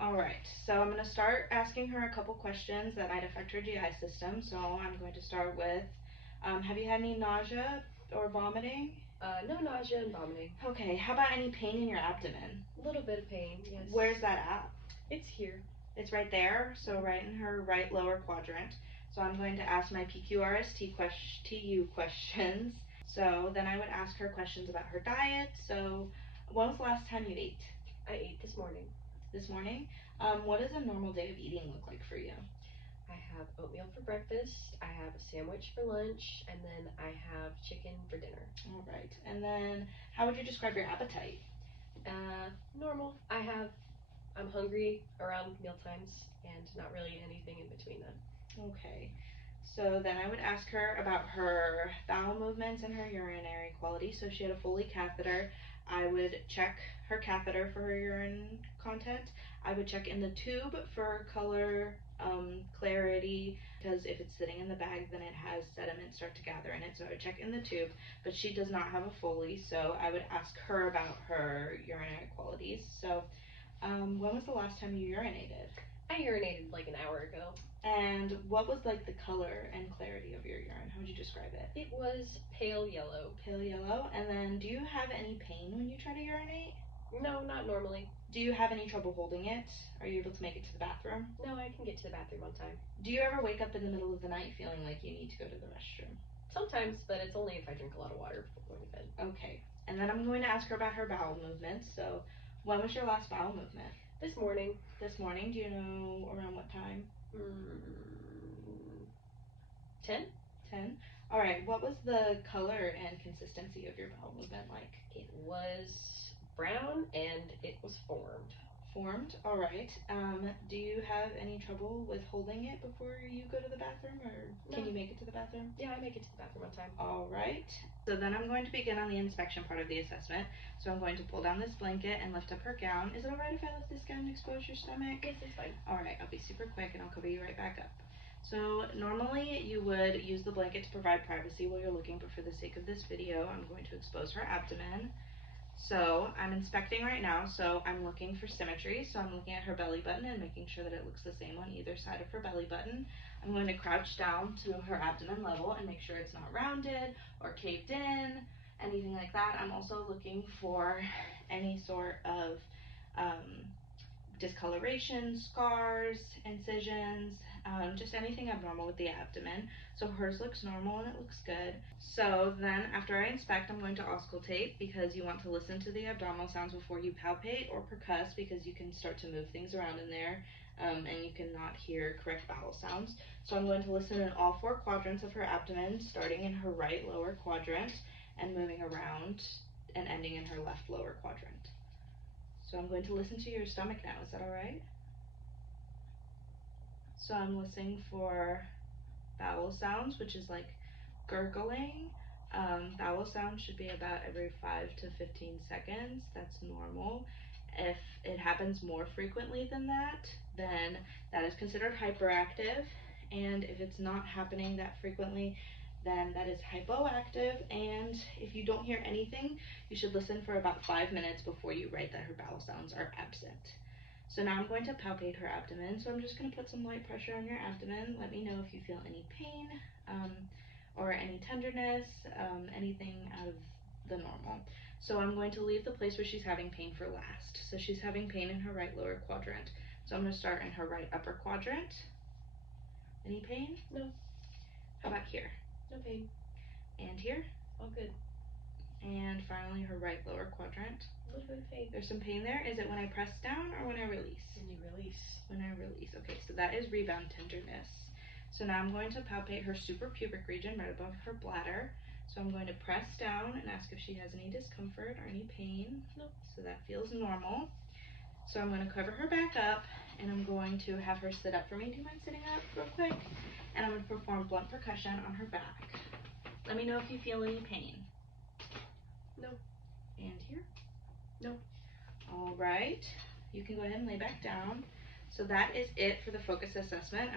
All right, so I'm going to start asking her a couple questions that might affect her GI system. So I'm going to start with, have you had any nausea or vomiting? No nausea and vomiting. Okay, how about any pain in your abdomen? A little bit of pain, yes. Where's that at? It's here. It's right there, so right in her right lower quadrant. So I'm going to ask my PQRSTU questions. So then I would ask her questions about her diet. So when was the last time you ate? I ate this morning. This morning? What does a normal day of eating look like for you? I have oatmeal for breakfast, I have a sandwich for lunch, and then I have chicken for dinner. All right. And then how would you describe your appetite? Normal. I'm hungry around meal times and not really anything in between them. Okay. So then I would ask her about her bowel movements and her urinary quality. So if she had a Foley catheter, I would check her catheter for her urine content. I would check in the tube for color, clarity, because if it's sitting in the bag, then it has sediment start to gather in it. So I would check in the tube, but she does not have a Foley, so I would ask her about her urinary qualities. So when was the last time you urinated? I urinated like an hour ago. And what was like the color and clarity of your urine? How would you describe it? It was pale yellow. Pale yellow. And then do you have any pain when you try to urinate? No, not normally. Do you have any trouble holding it? Are you able to make it to the bathroom? No, I can get to the bathroom on time. Do you ever wake up in the middle of the night feeling like you need to go to the restroom? Sometimes, but it's only if I drink a lot of water before going to bed. Okay. And then I'm going to ask her about her bowel movements. So when was your last bowel movement? This morning. This morning? Do you know around what time? 10? 10. All right. What was the color and consistency of your bowel movement like? It was brown and it was formed. Formed. All right. Do you have any trouble with holding it before you go to the bathroom, or can you make it to the bathroom? Yeah, I make it to the bathroom on time. All right. So then I'm going to begin on the inspection part of the assessment. So I'm going to pull down this blanket and lift up her gown. Is it all right if I lift this gown and expose your stomach? Yes, it's fine. All right. I'll be super quick and I'll cover you right back up. So normally you would use the blanket to provide privacy while you're looking, but for the sake of this video, I'm going to expose her abdomen. So I'm inspecting right now, so I'm looking for symmetry. So I'm looking at her belly button and making sure that it looks the same on either side of her belly button. I'm going to crouch down to her abdomen level and make sure it's not rounded or caved in, anything like that. I'm also looking for any sort of discoloration, scars, incisions, just anything abnormal with the abdomen. So hers looks normal and it looks good. So then after I inspect, I'm going to auscultate because you want to listen to the abdominal sounds before you palpate or percuss, because you can start to move things around in there and you cannot hear correct bowel sounds. So I'm going to listen in all 4 quadrants of her abdomen, starting in her right lower quadrant and moving around and ending in her left lower quadrant. So I'm going to listen to your stomach now. Is that all right? So I'm listening for vowel sounds, which is like gurgling. Vowel sounds should be about every 5 to 15 seconds. That's normal. If it happens more frequently than that, then that is considered hyperactive. And if it's not happening that frequently, then that is hypoactive. And if you don't hear anything, you should listen for about 5 minutes before you write that her bowel sounds are absent. So now I'm going to palpate her abdomen. So I'm just going to put some light pressure on your abdomen. Let me know if you feel any pain or any tenderness, anything out of the normal. So I'm going to leave the place where she's having pain for last. So she's having pain in her right lower quadrant. So I'm going to start in her right upper quadrant. Any pain? No. How about here? No pain. And here? All good. And finally her right lower quadrant. A little bit of pain. There's some pain there. Is it when I press down or when I release? When you release. When I release. Okay, so that is rebound tenderness. So now I'm going to palpate her suprapubic region right above her bladder. So I'm going to press down and ask if she has any discomfort or any pain. Nope. So that feels normal. So I'm going to cover her back up and I'm going to have her sit up for me. Do you mind sitting up real quick? And I'm going to perform blunt percussion on her back. Let me know if you feel any pain. No. And here? No. All right. You can go ahead and lay back down. So that is it for the focus assessment.